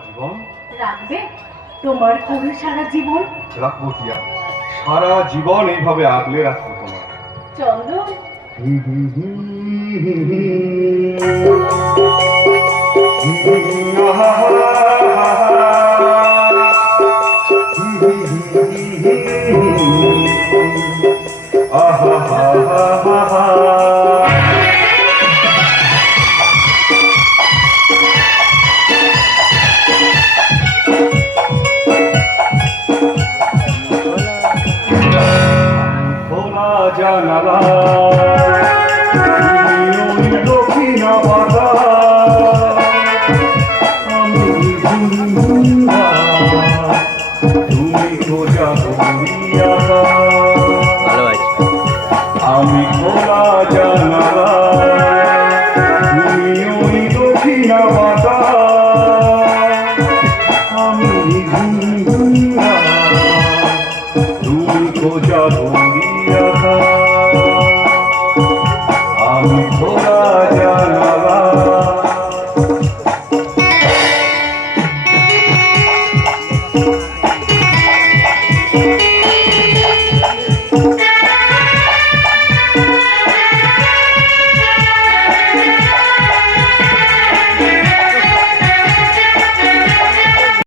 জীবন রাখবে তোমার কোলে সারা জীবন? রাখবো কি আর, সারা জীবন এইভাবে আগলে রাখবো তোমার। চন্দন খোলা জানালা দক্ষিণা বাধা আমি